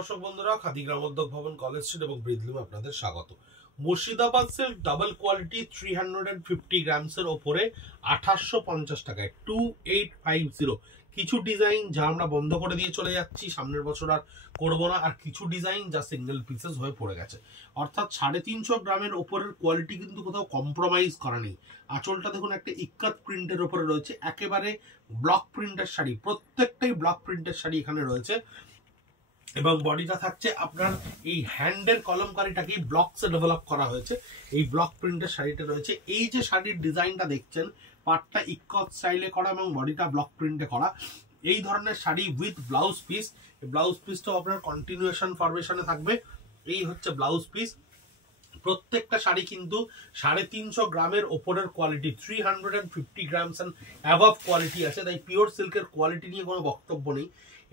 দর্শক বন্ধুরা, খাদি গ্রামোদ্যোগ ভবন, কলেজ স্ট্রিট এবং ব্রিদলুম আপনাদের স্বাগত। মুর্শিদাবাদ সিল্ক ডাবল কোয়ালিটি 350 গ্রামসের ওপরে 2850 টাকায় 2850। কিছু ডিজাইন যা আমরা বন্ধ করে দিয়ে চলে যাচ্ছি, সামনের বছর আর করবো না, আর কিছু ডিজাইন যা সিঙ্গেল পিসেস হয়ে পড়ে গেছে। অর্থাৎ 350 গ্রামের ওপরের কোয়ালিটি কিন্তু কোথাও কম্প্রোমাইজ করা নেই। আঁচলটা দেখুন একটা ইক্কাত প্রিন্টের ওপরে রয়েছে, একেবারে ব্লক প্রিন্টের শাড়ি, প্রত্যেকটাই ব্লক প্রিন্টের শাড়ি এখানে রয়েছে। এবং বডিটা থাকছে আপনার এই হ্যান্ডের কলমকারিটাকেই ব্লকসে ডেভেলপ করা হয়েছে। এই ব্লক প্রিন্টের শাড়িটা রয়েছে। এই যে শাড়ির ডিজাইনটা দেখছেন, পাটটা ইক্কত স্টাইলে করা এবং বডিটা ব্লক প্রিন্টে করা। এই ধরনের sari with blouse piece. Blouse পিসটাও আপনার কন্টিনিউশন ফরমেশনে থাকবে। এই হচ্ছে ব্লাউজ পিস। প্রত্যেকটা শাড়ি কিন্তু 350 গ্রামের ওপরের quality, 350 grams and above quality আছে। তাই পিওর সিল্কের কোয়ালিটি নিয়ে কোনো বক্তব্য নেই।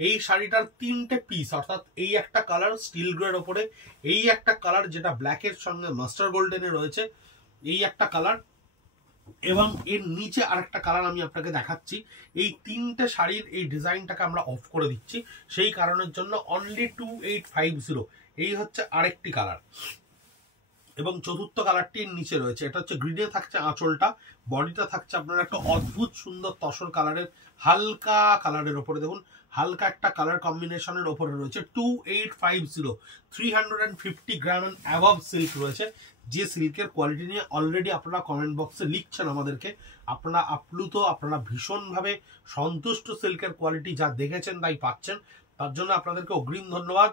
এই শাড়িটার 3টে পিস, অর্থাৎ এই একটা কালার স্টিল গ্রের ওপরে, এই একটা কালার যেটা ব্ল্যাকের সঙ্গে মাস্টার গোল্ডেনে রয়েছে, এই একটা কালার, এবং এর নিচে আরেকটা কালার আমি আপনাকে দেখাচ্ছি। এই 3টে শাড়ির এই ডিজাইনটাকে আমরা অফ করে দিচ্ছি সেই কারণের জন্য। অনলি 2850। এই হচ্ছে আরেকটি কালার, এবং চতুর্থ কালারটির নিচে রয়েছে। এটা হচ্ছে গ্রিনে থাকছে আঁচলটা, বডিটা থাকছে আপনার একটা অদ্ভুত সুন্দর তসর কালারের, হালকা কালারের ওপরে। দেখুন হালকা একটা কালার কম্বিনেশনের ওপরে রয়েছে। 2850, 350 গ্রাম এন্ড অ্যাবভ সিল্ক রয়েছে। যে সিল্কের কোয়ালিটি নিয়ে অলরেডি আপনারা কমেন্ট বক্সে লিখছেন আমাদেরকে, আপনারা আপ্লুত, আপনারা ভীষণভাবে সন্তুষ্ট সিল্কের কোয়ালিটি যা দেখেছেন তাই পাচ্ছেন, তার জন্য আপনাদেরকে অগ্রিম ধন্যবাদ।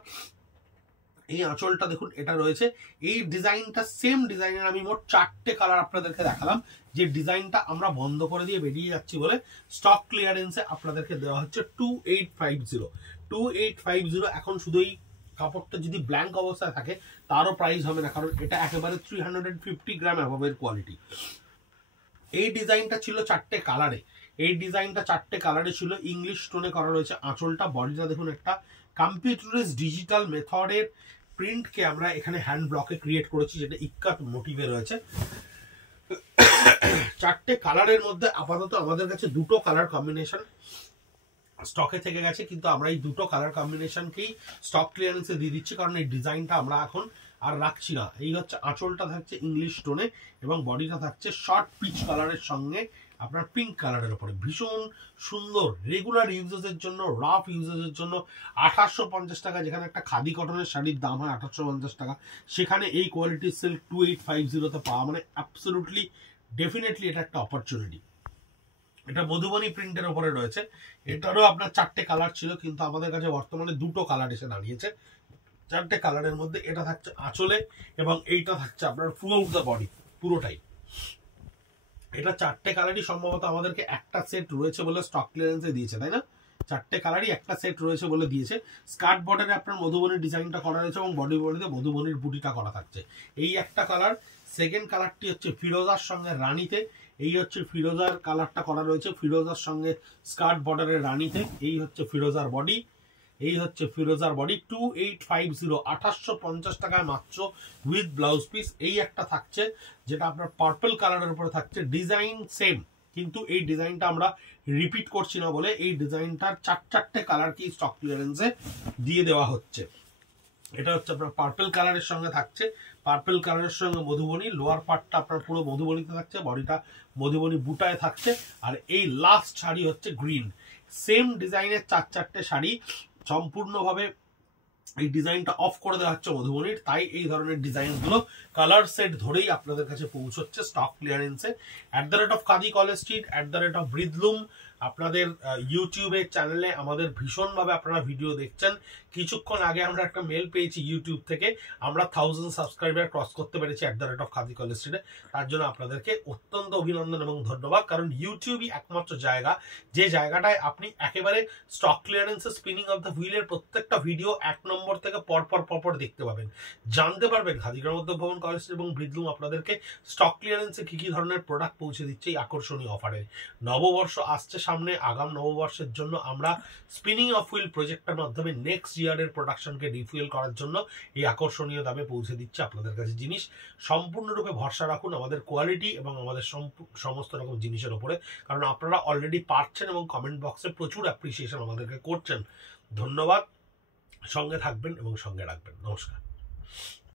এই আঁচলটা দেখুন, এটা রয়েছে। এই ডিজাইনটা সেম ডিজাইনের আমি মোট 4টে কালার আপনাদেরকে দেখালাম, যে ডিজাইনটা আমরা বন্ধ করে দিয়ে বেরিয়ে যাচ্ছি বলে স্টক ক্লিয়ারেন্সে আপনাদেরকে দেওয়া হচ্ছে 2850। 2850। এখন শুধু এই কাপড়টা যদি ব্ল্যাঙ্ক অবস্থায় থাকে তারও প্রাইস হবে না, কারণ এটা একেবারে 350 গ্রাম অ্যাবভের কোয়ালিটি। এই ডিজাইনটা ছিল 4টে কালারে। এই ডিজাইনটা 4টে কালারে ছিল। ইংলিশ স্টোনে করা রয়েছে আঁচলটা। বডিটা দেখুন একটা কম্পিউটারাইজ ডিজিটাল মেথডের প্রিন্টকে আমরা এখানে হ্যান্ড ব্লকে ক্রিয়েট করেছি, যেটা ইক্কাত মোটিভে রয়েছে। 4টে কালারের মধ্যে আপাতত আমাদের কাছে 2টো কালার কম্বিনেশন স্টকে থেকে গেছে, কিন্তু আমরা এই 2টো কালার কম্বিনেশনকেই স্টক ক্লিয়ারেন্সে দিয়ে দিচ্ছি, কারণ এই ডিজাইনটা আমরা এখন আর রাখছি না। এই হচ্ছে আঁচলটা থাকছে ইংলিশ স্টোনে, এবং বডিটা থাকছে শর্ট পিচ কালারের সঙ্গে আপনার পিঙ্ক কালারের উপরে। ভীষণ সুন্দর রেগুলার ইউজেসের জন্য, রাফ ইউজেসের জন্য 2850 টাকা। যেখানে একটা খাদি কটনের শাড়ির দাম হয় 2850 টাকা, সেখানে এই কোয়ালিটির সিল্ক 2850-তে পাওয়া মানে অ্যাবসলিউটলি ডেফিনেটলি এটা একটা অপরচুনিটি। এটা মধুবনী প্রিন্টের উপরে রয়েছে। এটারও আপনার 4টে কালার ছিল, কিন্তু আমাদের কাছে বর্তমানে 2টো কালার এসে দাঁড়িয়েছে। 4টে কালারের মধ্যে এটা থাকছে আঁচলে, এবং এইটা থাকছে আপনার ফুল অফ দ্য বডি পুরোটাই। এটা 4টে কালারই সম্ভবত আমাদেরকে একটা সেট রয়েছে বলে স্টক ক্লিয়ারেন্সে দিয়েছে, তাই না? 4টে কালারই একটা সেট রয়েছে বলে দিয়েছে। স্কার্ট বর্ডারে আপনার মধুবনীর ডিজাইনটা করা রয়েছে, এবং বডি বডিতে মধুবনীর বুটিটা করা থাকছে। এই একটা কালার। সেকেন্ড কালারটি হচ্ছে ফিরোজার সঙ্গে রানীতে। এই হচ্ছে ফিরোজার কালারটা করা রয়েছে, ফিরোজার সঙ্গে স্কার্ট বর্ডারের রানীতে। এই হচ্ছে ফিরোজার বডি। এই হচ্ছে ফিরোজার বডি। 2850, 2850 টাকায় মাত্র উইথ ব্লাউজ পিস। এই একটা থাকছে যেটা আপনার পার্পল কালারের উপরে থাকছে, ডিজাইন সেম, কিন্তু এই ডিজাইনটা আমরা রিপিট করছি না বলে এই ডিজাইনটার 4টে কালারকেই স্টক ক্লিয়ারেন্সে দিয়ে দেওয়া হচ্ছে। এটা হচ্ছে আপনার পার্পল কালারের সঙ্গে থাকছে, পার্পল কালারের সঙ্গে মধুবনী। লোয়ার পার্টটা আপনার পুরো মধুবনীতে থাকছে, বডিটা মধুবনী বুটায় থাকছে। আর এই লাস্ট শাড়ি হচ্ছে গ্রিন। সেম ডিজাইনের 4টে শাড়ি, সম্পূর্ণভাবে এই ডিজাইনটা অফ করে দেওয়া হচ্ছে মধুবনীর। তাই এই ধরনের ডিজাইনগুলো কালার সেট ধরেই আপনাদের কাছে পৌঁছচ্ছে স্টক ক্লিয়ারেন্সে। @খাদি কলেজ স্ট্রিট, @ব্রিদলুম আপনাদের ইউটিউবের চ্যানেলে আমাদের ভীষণভাবে আপনারা ভিডিও দেখছেন। কিছুক্ষণ আগে আমরা একটা মেল পেয়েছি ইউটিউব থেকে, আমরা 1000 সাবস্ক্রাইবার ক্রস করতে পেরেছি @খাদি কলেজ স্ট্রিটে। তার জন্য আপনাদেরকে অত্যন্ত অভিনন্দন এবং ধন্যবাদ, কারণ ইউটিউবই একমাত্র জায়গা যে জায়গাটায় আপনি একেবারে স্টক ক্লিয়ারেন্সে স্পিনিং অফ দ্য হুইলের প্রত্যেকটা ভিডিও 1 নম্বর থেকে পরপর দেখতে পাবেন, জানতে পারবেন খাদি গ্রামোদ্যোগ ভবন, কলেজ স্ট্রিট এবং ব্রিদলুম আপনাদেরকে স্টক ক্লিয়ারেন্সে কি কি ধরনের প্রোডাক্ট পৌঁছে দিচ্ছে এই আকর্ষণীয় অফারে। নববর্ষ আসছে সামনে, আগাম নববর্ষের জন্য আমরা স্পিনিং অফ হুইল প্রজেক্টের মাধ্যমে নেক্সট ইয়ারের প্রোডাকশনকে রিফুয়েল করার জন্য এই আকর্ষণীয় দামে পৌঁছে দিচ্ছে আপনাদের কাছে জিনিস। সম্পূর্ণরূপে ভরসা রাখুন আমাদের কোয়ালিটি এবং আমাদের সমস্ত রকম জিনিসের উপরে, কারণ আপনারা অলরেডি পাচ্ছেন এবং কমেন্ট বক্সে প্রচুর অ্যাপ্রিসিয়েশন আমাদেরকে করছেন। ধন্যবাদ। সঙ্গে থাকবেন এবং সঙ্গে রাখবেন। নমস্কার।